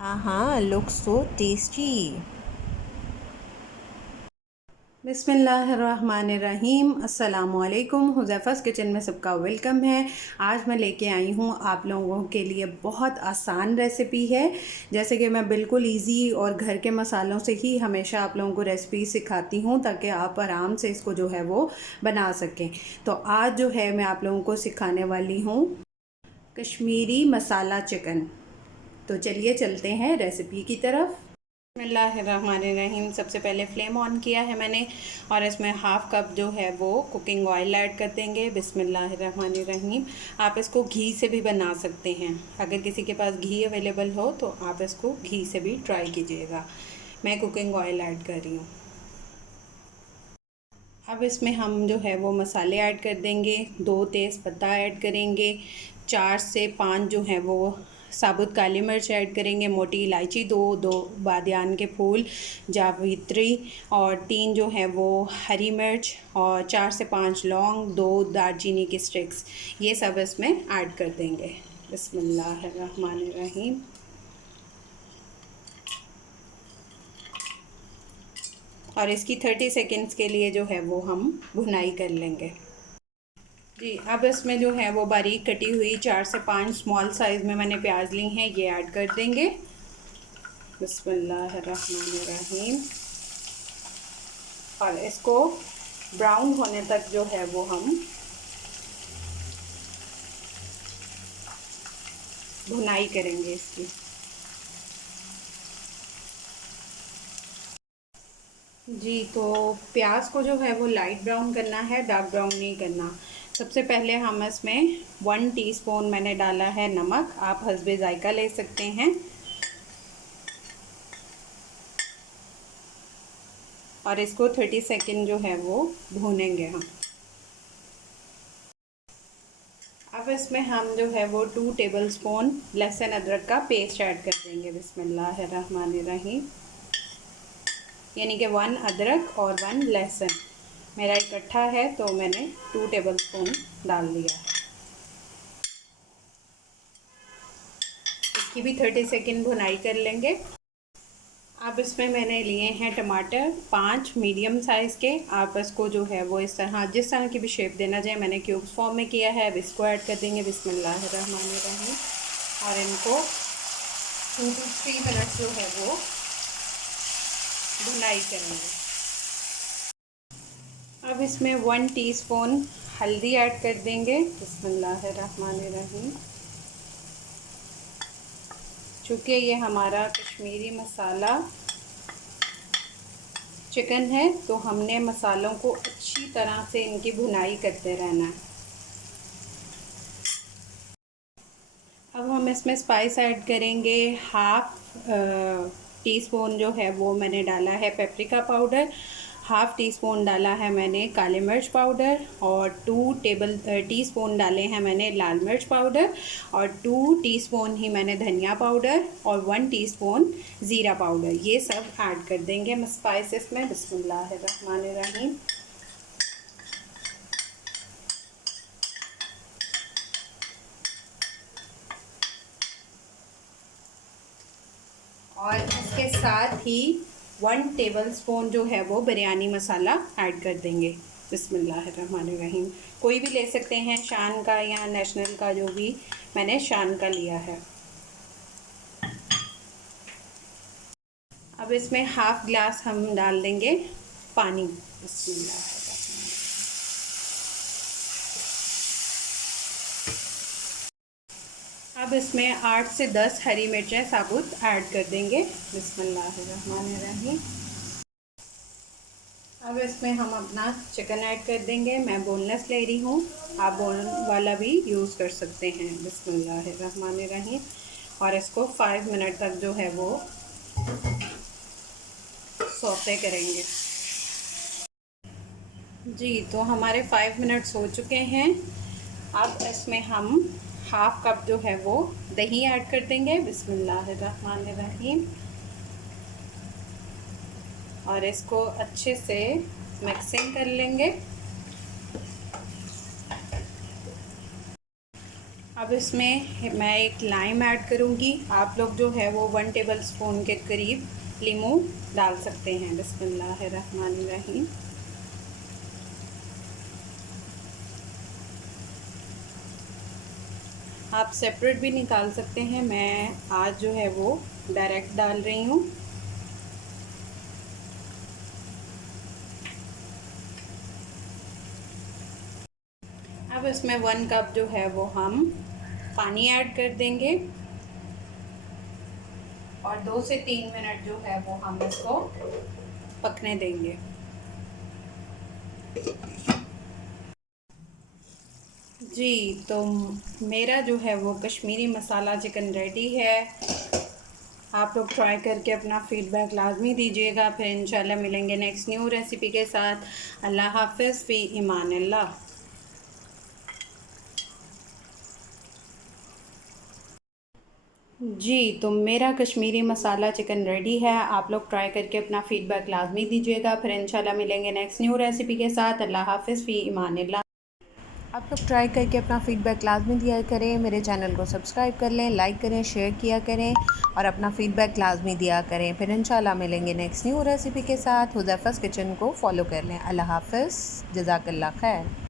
Looks so tasty. बिस्मिल्लाहिर्रहमानिर्रहीम। अस्सलामुअलैकुम। हुज़ैफ़ा's kitchen में सबका वेलकम है। आज मैं लेके आई हूँ आप लोगों के लिए बहुत आसान रेसिपी है। जैसे कि मैं बिल्कुल इजी और घर के मसालों से ही हमेशा आप लोगों को रेसिपी सिखाती हूँ ताकि आप आराम से इसको जो है वो बना सकें। तो आज जो है मैं आप लोगों को सिखाने वाली हूँ कश्मीरी मसाला चिकन। तो चलिए चलते हैं रेसिपी की तरफ। बिस्मिल्लाहिर्रहमानिर्रहीम। सबसे पहले फ्लेम ऑन किया है मैंने और इसमें हाफ़ कप जो है वो कुकिंग ऑयल ऐड कर देंगे। बिस्मिल्लाहिर्रहमानिर्रहीम। आप इसको घी से भी बना सकते हैं। अगर किसी के पास घी अवेलेबल हो तो आप इसको घी से भी ट्राई कीजिएगा। मैं कुकिंग ऑयल ऐड कर रही हूँ। अब इसमें हम जो है वो मसाले ऐड कर देंगे। 2 तेज़पत्ता ऐड करेंगे, 4 से 5 जो हैं वो साबुत काली मिर्च ऐड करेंगे, मोटी इलायची, दो बादियान के फूल, जावित्री और 3 जो है वो हरी मिर्च और 4 से 5 लौंग, 2 दालचीनी की स्टिक्स, ये सब इसमें ऐड कर देंगे। बिस्मिल्लाहिर्रहमानिर्रहीम। और इसकी 30 सेकेंड्स के लिए जो है वो हम भुनाई कर लेंगे। जी, अब इसमें जो है वो बारीक कटी हुई 4 से 5 स्मॉल साइज़ में मैंने प्याज ली हैं, ये ऐड कर देंगे। बिस्मिल्लाहिर्रहमानिर्रहीम। और इसको ब्राउन होने तक जो है वो हम भुनाई करेंगे इसकी। जी, तो प्याज को जो है वो लाइट ब्राउन करना है, डार्क ब्राउन नहीं करना। सबसे पहले हम इसमें 1 टीस्पून मैंने डाला है नमक, आप हस्बे ज़ायका ले सकते हैं। और इसको 30 सेकेंड जो है वो भूनेंगे हम। अब इसमें हम जो है वो 2 टेबलस्पून लहसुन अदरक का पेस्ट ऐड कर देंगे। बिस्मिल्लाहिर्रहमानिर्रहीम। यानी कि 1 अदरक और 1 लहसुन मेरा इकट्ठा है तो मैंने 2 टेबलस्पून डाल दिया है। इसकी भी 30 सेकेंड भुनाई कर लेंगे। अब इसमें मैंने लिए हैं टमाटर 5 मीडियम साइज़ के। आप इसको जो है वो इस तरह जिस तरह की भी शेप देना चाहे, मैंने क्यूब्स फॉर्म में किया है। अब इसको ऐड कर देंगे। बिस्मिल्लाहिर्रहमानिर्रहीम। और इनको 2 to 3 मिनट जो है वो भुनाई करेंगे। अब इसमें 1 टीस्पून हल्दी ऐड कर देंगे। बिस्मिल्लाहिर्रहमानिर्रहीम। चूँकि ये हमारा कश्मीरी मसाला चिकन है तो हमने मसालों को अच्छी तरह से इनकी भुनाई करते रहना है। अब हम इसमें स्पाइस ऐड करेंगे। हाफ़ टीस्पून जो है वो मैंने डाला है पेपरिका पाउडर, हाफ़ टीस्पून डाला है मैंने काली मिर्च पाउडर और 2 टीस्पून डाले हैं मैंने लाल मिर्च पाउडर और 2 टीस्पून ही मैंने धनिया पाउडर और 1 टीस्पून ज़ीरा पाउडर, ये सब ऐड कर देंगे हम स्पाइसेस में। बिस्मिल्लाहिर्रहमानिर्रहीम। और इसके साथ ही 1 टेबलस्पून जो है वो बिरयानी मसाला ऐड कर देंगे। बिस्मिल्लाहिर्रहमानिर्रहीम। कोई भी ले सकते हैं, शान का या नेशनल का, जो भी, मैंने शान का लिया है। अब इसमें हाफ़ ग्लास हम डाल देंगे पानी। बिस्मिल्लाह। अब इसमें 8 से 10 हरी मिर्चें साबुत ऐड कर देंगे। बिस्मिल्लाहिर्रहमानिर्रहीम। अब इसमें हम अपना चिकन ऐड कर देंगे। मैं बोनलेस ले रही हूँ, आप बोन वाला भी यूज़ कर सकते हैं। बिस्मिल्लाहिर्रहमानिर्रहीम। और इसको 5 मिनट तक जो है वो सौते करेंगे। जी, तो हमारे 5 मिनट्स हो चुके हैं। अब इसमें हम हाफ़ कप जो है वो दही ऐड कर देंगे। बिस्मिल्लाहिर्रहमानिर्रहीम। और इसको अच्छे से मिक्सिंग कर लेंगे। अब अब इसमें मैं एक लाइम ऐड करूँगी। आप लोग जो है वो 1 टेबलस्पून के करीब लीमू डाल सकते हैं। बिस्मिल्लाहिर्रहमानिर्रहीम। आप सेपरेट भी निकाल सकते हैं, मैं आज जो है वो डायरेक्ट डाल रही हूँ। अब इसमें 1 कप जो है वो हम पानी ऐड कर देंगे और 2 से 3 मिनट जो है वो हम इसको पकने देंगे। जी, तो मेरा जो है वो कश्मीरी मसाला चिकन रेडी है। आप लोग ट्राई करके अपना फ़ीडबैक लाजमी दीजिएगा। फिर इंशाल्लाह मिलेंगे नेक्स्ट न्यू रेसिपी के साथ। अल्लाह हाफ़िज़, फ़ी इमानिल्लाह। जी, तो मेरा कश्मीरी मसाला चिकन रेडी है। आप लोग ट्राई करके अपना फ़ीडबैक लाजमी दीजिएगा। फिर इंशाल्लाह मिलेंगे नेक्स्ट न्यू रेसिपी के साथ। अल्लाह हाफ़िज़, फ़ी इमानिल्लाह। आप लोग ट्राई करके अपना फ़ीडबैक लाजमी दिया करें। मेरे चैनल को सब्सक्राइब कर लें, लाइक करें, शेयर किया करें और अपना फ़ीडबैक लाजमी दिया करें। फिर इंशाल्लाह मिलेंगे नेक्स्ट न्यू रेसिपी के साथ। हुज़ैफ़ा's किचन को फॉलो कर लें। अल्लाह हाफ़िज़, जज़ाकल्लाह खैर।